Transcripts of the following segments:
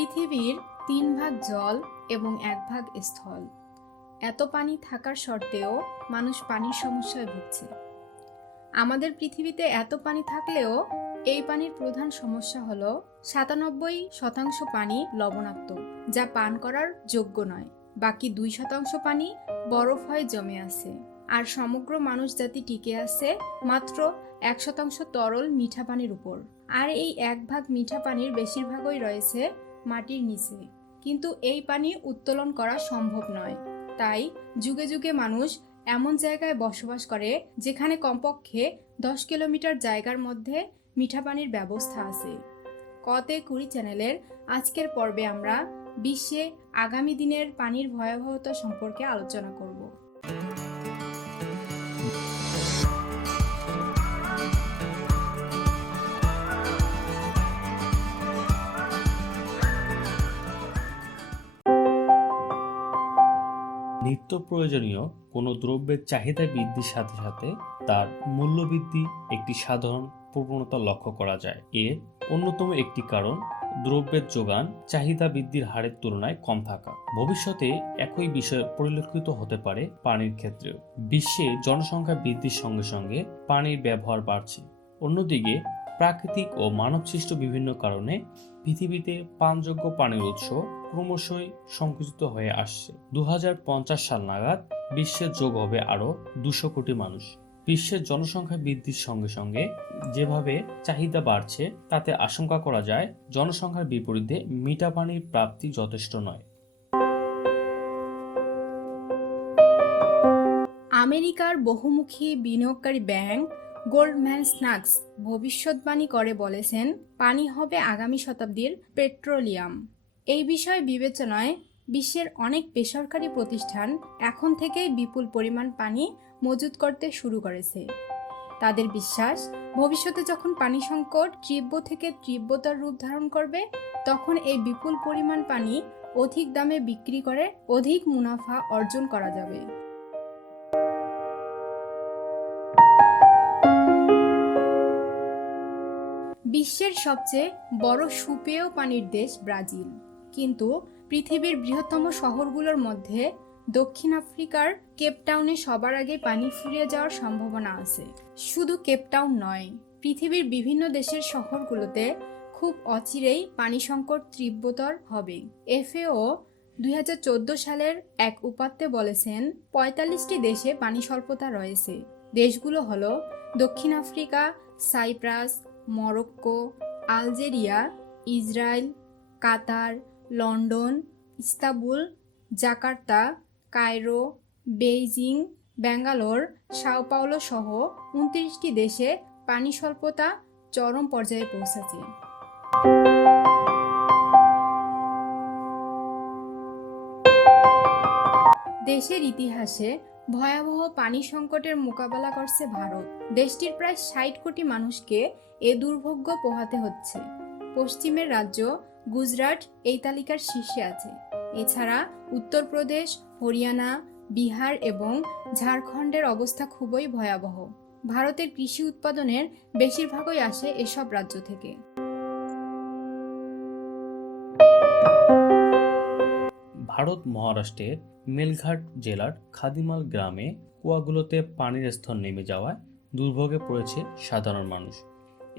পৃথিবীর তিন ভাগ জল এবং এক ভাগ স্থল। এত পানি থাকার সত্ত্বেও মানুষ পানির সমস্যায় ভুগছে। আমাদের পৃথিবীতে এত পানি থাকলেও এই পানির প্রধান সমস্যা হলো সাতানব্বই শতাংশ পানি লবণাক্ত, যা পান করার যোগ্য নয়। বাকি দুই শতাংশ পানি বরফ হয়ে জমে আছে। আর সমগ্র মানুষ জাতি টিকে আছে মাত্র এক শতাংশ তরল মিঠা পানির উপর। আর এই এক ভাগ মিঠা পানির বেশিরভাগই রয়েছে মাটির নিচে। কিন্তু এই পানি উত্তোলন করা সম্ভব নয়। তাই যুগে যুগে মানুষ এমন জায়গায় বসবাস করে যেখানে কমপক্ষে দশ কিলোমিটার জায়গার মধ্যে মিঠা পানির ব্যবস্থা আছে। কতে কুড়ি চ্যানেলের আজকের পর্বে আমরা বিশ্বে আগামী দিনের পানির ভয়াবহতা সম্পর্কে আলোচনা করব। নিত্য প্রয়োজনীয় কোনো দ্রব্যের চাহিদা বৃদ্ধির সাথে সাথে তার মূল্য বৃদ্ধি একটি সাধারণ প্রবণতা লক্ষ্য করা যায়। এর অন্যতম একটি কারণ দ্রব্যের যোগান চাহিদা বৃদ্ধির হারের তুলনায় কম থাকা। ভবিষ্যতে একই বিষয় পরিলক্ষিত হতে পারে পানির ক্ষেত্রেও। বিশ্বে জনসংখ্যা বৃদ্ধির সঙ্গে সঙ্গে পানির ব্যবহার বাড়ছে। অন্যদিকে প্রাকৃতিক ও মানবসৃষ্ট বিভিন্ন কারণে পৃথিবীতে পানযোগ্য পানির উৎস ক্রমশই সংকুচিত হয়ে আসছে। দু সাল নাগাদ বিশ্বে যোগ হবে আরও দুশো কোটি মানুষ। বিশ্বের জনসংখ্যা বৃদ্ধির সঙ্গে সঙ্গে যেভাবে চাহিদা বাড়ছে, তাতে আশঙ্কা করা যায় জনসংখ্যার বিপরীতে মিঠা পানির প্রাপ্তি যথেষ্ট নয়। আমেরিকার বহুমুখী বিনিয়োগকারী ব্যাংক গোল্ডম্যান স্নাক্স ভবিষ্যৎবাণী করে বলেছেন, পানি হবে আগামী শতাব্দীর পেট্রোলিয়াম। এই বিষয় বিবেচনায় বিশ্বের অনেক বেসরকারি প্রতিষ্ঠান এখন থেকেই বিপুল পরিমাণ পানি মজুত করতে শুরু করেছে। তাদের বিশ্বাস, ভবিষ্যতে যখন পানি সংকট তীব্র থেকে তীব্রতার রূপ ধারণ করবে, তখন এই বিপুল পরিমাণ পানি অধিক দামে বিক্রি করে অধিক মুনাফা অর্জন করা যাবে। বিশ্বের সবচেয়ে বড় সুপেয় পানির দেশ ব্রাজিল। কিন্তু পৃথিবীর বৃহত্তম শহরগুলোর মধ্যে দক্ষিণ আফ্রিকার কেপটাউনে সবার আগে পানি ফুরিয়ে যাওয়ার সম্ভাবনা আছে। শুধু কেপটাউন নয়, পৃথিবীর বিভিন্ন দেশের শহরগুলোতে খুব অচিরেই পানি সংকট তীব্রতর হবে। এফএও দুই হাজার চোদ্দ সালের এক উপাত্তে বলেছেন, পঁয়তাল্লিশটি দেশে পানি স্বল্পতা রয়েছে। দেশগুলো হলো দক্ষিণ Africa, Cyprus Morocco, Algeria, Israel, Qatar, London Istanbul Jakarta, Cairo, Beijing, Bangalore, Sao Paulo সহ উনত্রিশটি দেশে পানি স্বল্পতা চরম পর্যায়ে পৌঁছেছে। দেশের ইতিহাসে ভয়াবহ পানি সংকটের মোকাবেলা করছে ভারত। দেশটির প্রায় ষাট কোটি মানুষকে এ দুর্ভোগ্য পোহাতে হচ্ছে। পশ্চিমের রাজ্য গুজরাট এই তালিকার শীর্ষে আছে। এছাড়া উত্তরপ্রদেশ, হরিয়ানা, বিহার এবং ঝাড়খণ্ডের অবস্থা খুবই ভয়াবহ। ভারতের কৃষি উৎপাদনের বেশিরভাগই আসে এসব রাজ্য থেকে। ভারত, মহারাষ্ট্রের মেলঘাট জেলার খাদিমাল গ্রামে কুয়াগুলোতে পানির স্তর নেমে যাওয়ায় দুর্ভোগে পড়েছে সাধারণ মানুষ।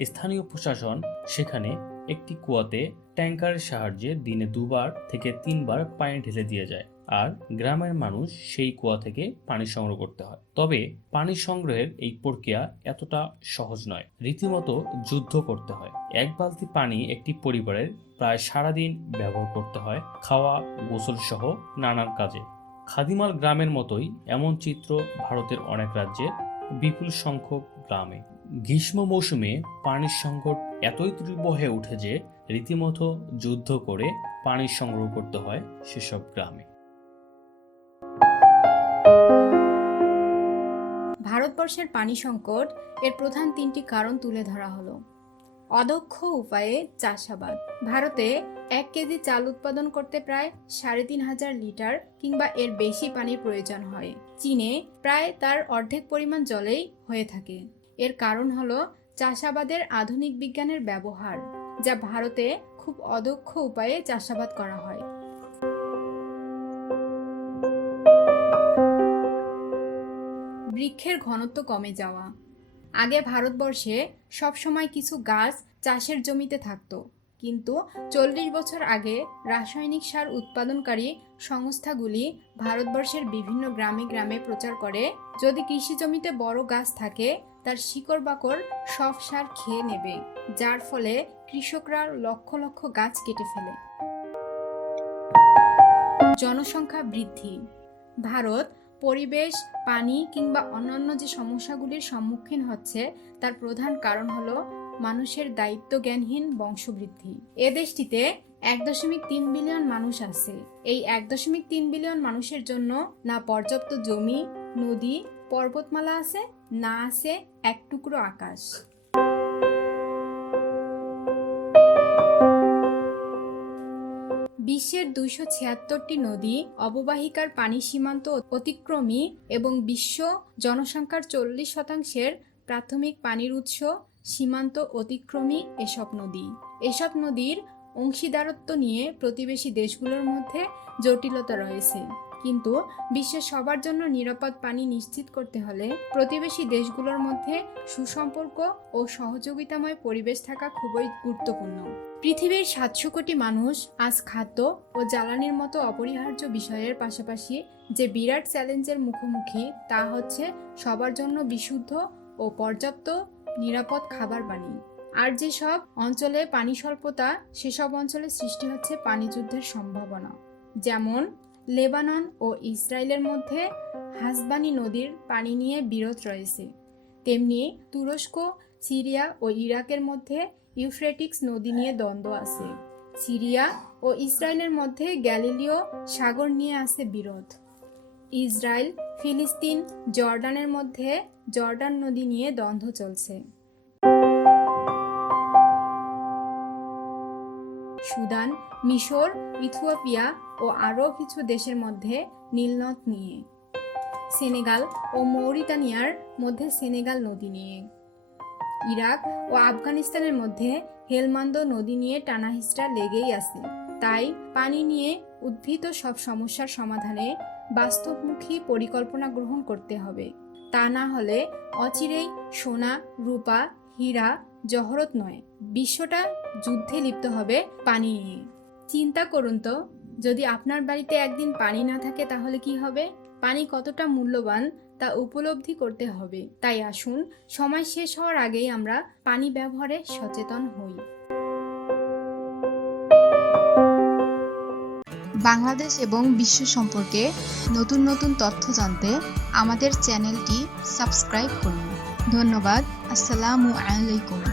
স্থানীয় প্রশাসন সেখানে একটি কুয়াতে ট্যাঙ্কারের সাহায্যে দিনে দুবার থেকে তিনবার পানি ঢেলে দিয়ে যায় আর গ্রামের মানুষ সেই কুয়া থেকে পানি সংগ্রহ করতে হয়। তবে পানি সংগ্রহের এই প্রক্রিয়া এতটা সহজ নয়, রীতিমতো যুদ্ধ করতে হয়। এক বালতি পানি একটি পরিবারের প্রায় সারাদিন ব্যবহার করতে হয় খাওয়া, গোসল সহ নানান কাজে। খাদিমাল গ্রামের মতোই এমন চিত্র ভারতের অনেক রাজ্যে বিপুল সংখ্যক গ্রামে। গ্রীষ্ম মৌসুমে পানির সংকট এতই তীব্র হয়ে ওঠে যে রীতিমতো যুদ্ধ করে পানি সংগ্রহ করতে হয় সেসব গ্রামে। ভারতবর্ষের পানি সংকট এর প্রধান তিনটি কারণ তুলে ধরা হলো। অদক্ষ উপায়ে চাষাবাদ। ভারতে এক কেজি চাল উৎপাদন করতে প্রায় সাড়ে তিন হাজার লিটার কিংবা এর বেশি পানির প্রয়োজন হয়। চীনে প্রায় তার অর্ধেক পরিমাণ জলেই হয়ে থাকে। এর কারণ হলো চাষাবাদের আধুনিক বিজ্ঞানের ব্যবহার, যা ভারতে খুব অদক্ষ উপায়ে চাষাবাদ করা হয়। বৃক্ষের ঘনত্ব কমে যাওয়া আগে ভারতবর্ষে সবসময় কিছু গাছ চাষের জমিতে থাকতো। কিন্তু চল্লিশ বছর আগে রাসায়নিক সার উৎপাদনকারী সংস্থাগুলি ভারতবর্ষের বিভিন্ন গ্রামে গ্রামে প্রচার করে, যদি কৃষি জমিতে বড় গাছ থাকে, তার শিকড় বাকড় সব সার খেয়ে নেবে, যার ফলে কৃষকরা লক্ষ লক্ষ গাছ কেটে ফেলে। জনসংখ্যা বৃদ্ধি। ভারত পরিবেশ, পানি কিংবা অন্যান্য যে সমস্যাগুলির সম্মুখীন হচ্ছে, তার প্রধান কারণ হল মানুষের দায়িত্ব জ্ঞানহীন বংশবৃদ্ধি। এ দেশটিতে এক দশমিক তিন বিলিয়ন মানুষ আছে। এই এক দশমিক তিন বিলিয়ন মানুষের জন্য না পর্যাপ্ত জমি, নদী, পর্বতমালা আছে, না আছে এক টুকরো আকাশ। বিশ্বের দুইশো ছিয়াত্তরটি নদী অববাহিকার পানি সীমান্ত অতিক্রমী এবং বিশ্ব জনসংখ্যার চল্লিশ শতাংশের প্রাথমিক পানির উৎস সীমান্ত অতিক্রমী এসব নদী। এসব নদীর অংশীদারত্ব নিয়ে প্রতিবেশী দেশগুলোর মধ্যে জটিলতা রয়েছে। কিন্তু বিশ্বের সবার জন্য নিরাপদ পানি নিশ্চিত করতে হলে প্রতিবেশী দেশগুলোর মধ্যে সুসম্পর্ক ও সহযোগিতাময় পরিবেশ থাকা খুবই গুরুত্বপূর্ণ। পৃথিবীর সাতশো কোটি মানুষ আজ খাদ্য ও জ্বালানির মতো অপরিহার্য বিষয়ের পাশাপাশি যে বিরাট চ্যালেঞ্জের মুখোমুখি তা হচ্ছে সবার জন্য বিশুদ্ধ ও পর্যাপ্ত নিরাপদ খাবার পানি। আর যেসব অঞ্চলে পানি স্বল্পতা, সেসব অঞ্চলে সৃষ্টি হচ্ছে পানি যুদ্ধের সম্ভাবনা। যেমন লেবানন ও ইসরায়েলের মধ্যে হাসবানি নদীর পানি নিয়ে বিরোধ রয়েছে। তেমনি তুরস্ক, সিরিয়া ও ইরাকের মধ্যে ইউফ্রেটিক্স নদী নিয়ে দ্বন্দ্ব আছে। সিরিয়া ও ইসরায়েলের মধ্যে গ্যালিলিও সাগর নিয়ে আছে বিরোধ। ইসরায়েল, ফিলিস্তিন, জর্ডানের মধ্যে জর্ডান নদী নিয়ে দ্বন্দ্ব চলছে। সুদান, মিশর, ইথিওপিয়া ও আরও কিছু দেশের মধ্যে নীলনদ নিয়ে। সেনেগাল ও মৌরিতানিয়ার মধ্যে সেনেগাল নদী নিয়ে। ইরাক ও আফগানিস্তানের মধ্যে হেলমান্দ নদী নিয়ে টানাহিস্টা লেগেই আছে। তাই পানি নিয়ে উদ্ভূত সব সমস্যার সমাধানে বাস্তবমুখী পরিকল্পনা গ্রহণ করতে হবে। তা না হলে অচিরেই সোনা, রূপা, হীরা জহরত নয়, বিশ্বটা যুদ্ধে লিপ্ত হবে পানি নিয়ে। চিন্তা করুন তো, যদি আপনার বাড়িতে একদিন পানি না থাকে তাহলে কি হবে? পানি কতটা মূল্যবান তা উপলব্ধি করতে হবে। তাই আসুন, সময় শেষ হওয়ার আগেই আমরা পানি ব্যবহারে সচেতন হই। বাংলাদেশ এবং বিশ্ব সম্পর্কে নতুন নতুন তথ্য জানতে আমাদের চ্যানেলটি সাবস্ক্রাইব করুন। ধন্যবাদ। আসসালামু আলাইকুম।